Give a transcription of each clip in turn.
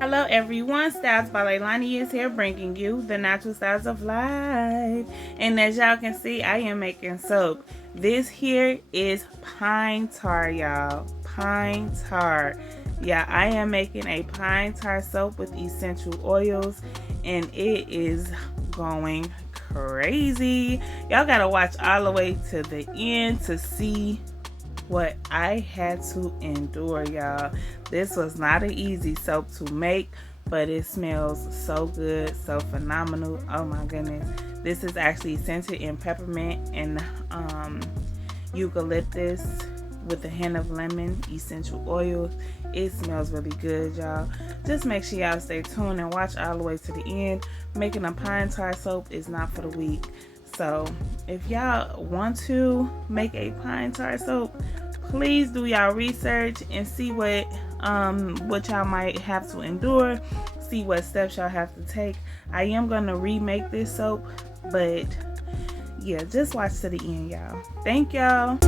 Hello everyone, StylesbyLailani is here bringing you the natural styles of life. And as y'all can see, I am making soap. This here is pine tar, y'all. Pine tar. Yeah, I am making a pine tar soap with essential oils, and it is going crazy. Y'all gotta watch all the way to the end to see what I had to endure, y'all. This was not an easy soap to make, but it smells so good, so phenomenal. Oh my goodness. This is actually scented in peppermint and eucalyptus with a hint of lemon essential oils. It smells really good, y'all. Just make sure y'all stay tuned and watch all the way to the end. Making a pine tar soap is not for the weak. So if y'all want to make a pine tar soap, please do y'all research and see what y'all might have to endure, see what steps y'all have to take. I am gonna remake this soap, but yeah, just watch to the end, y'all. Thank y'all.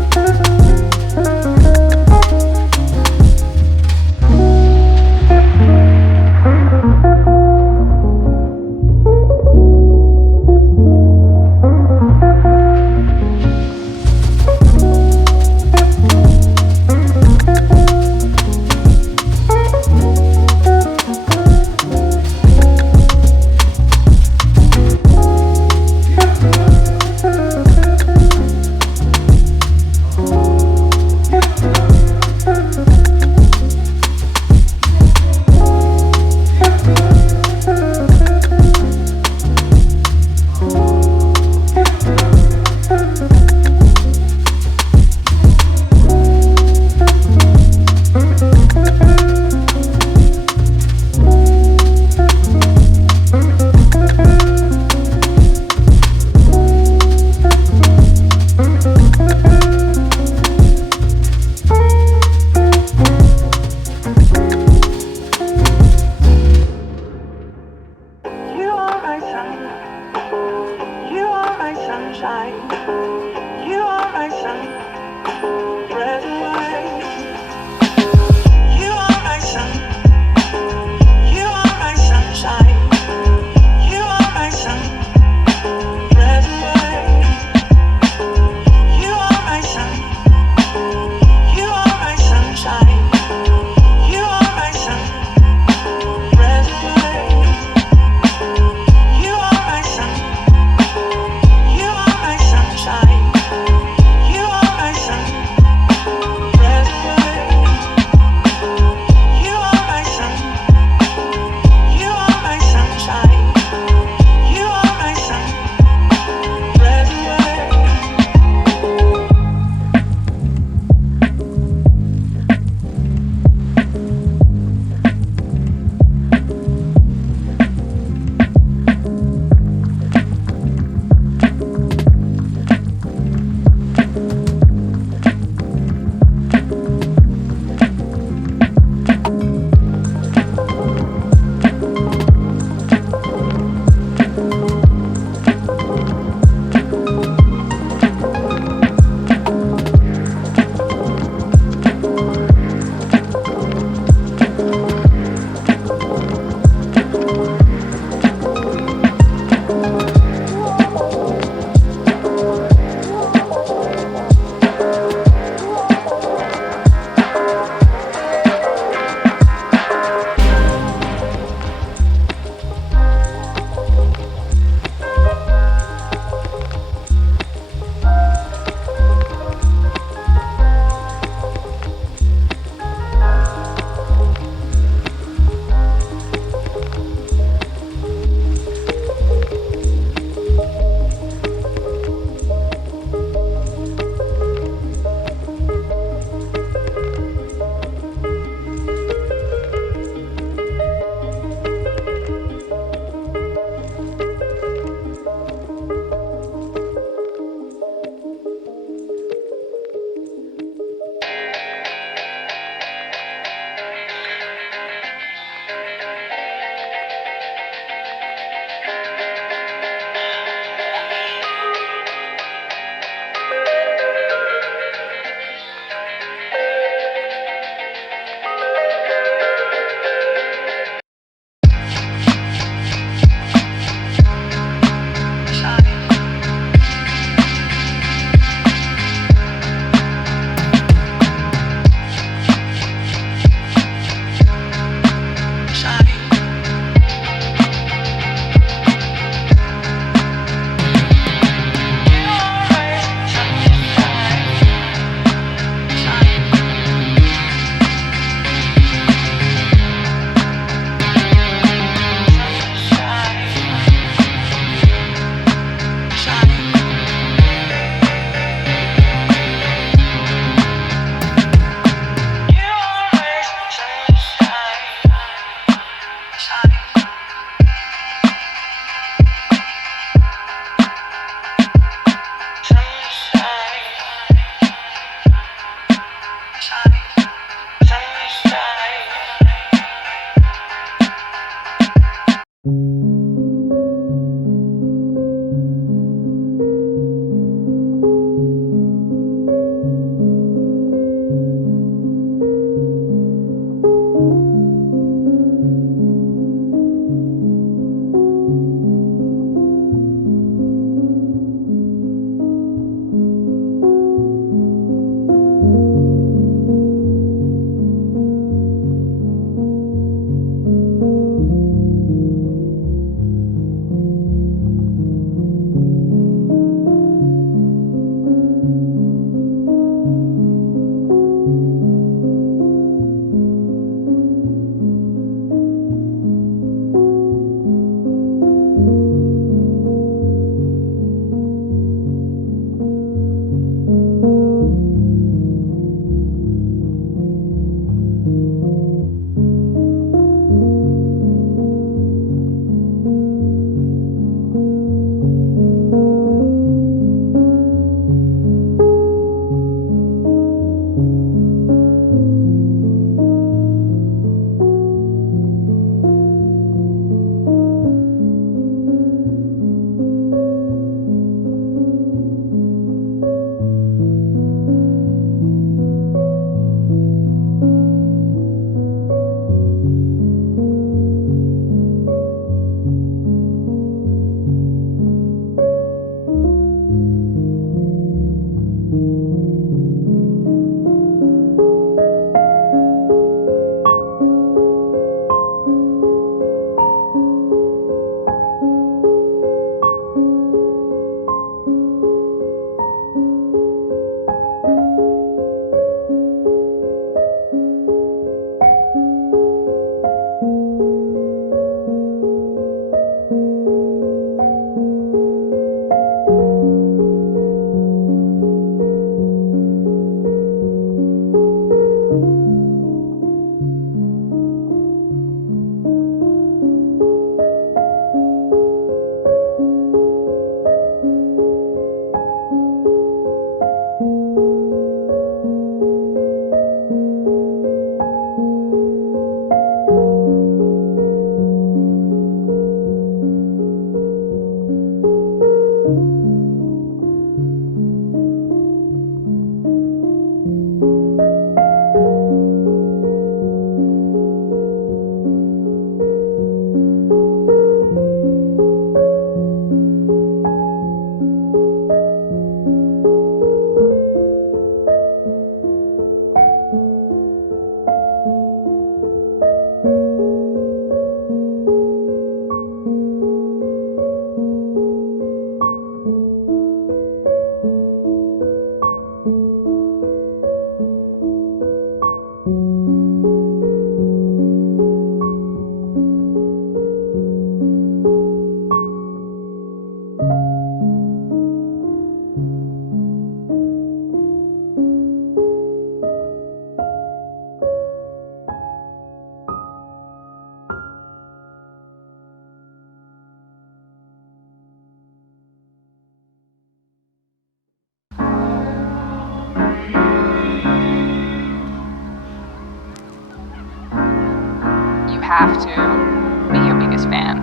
have to be your biggest fan.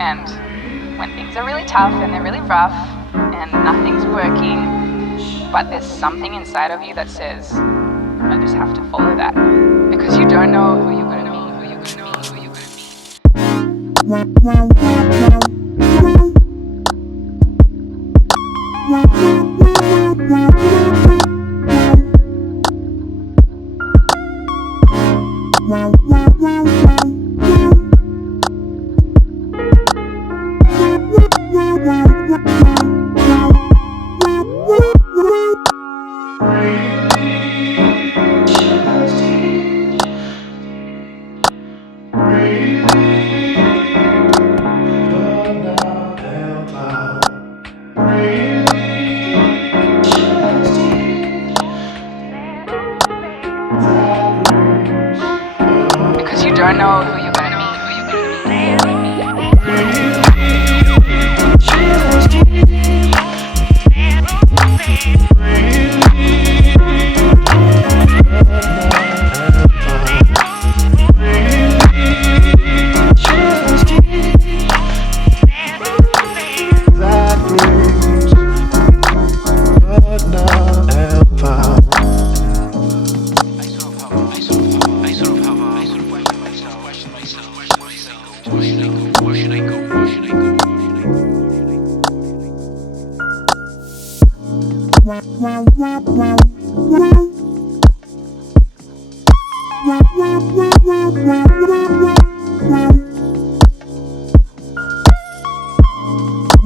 And when things are really tough and they're really rough and nothing's working, but there's something inside of you that says, I just have to follow that. Because you don't know who you're going to meet, who you're going to meet, who you're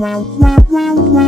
Wow.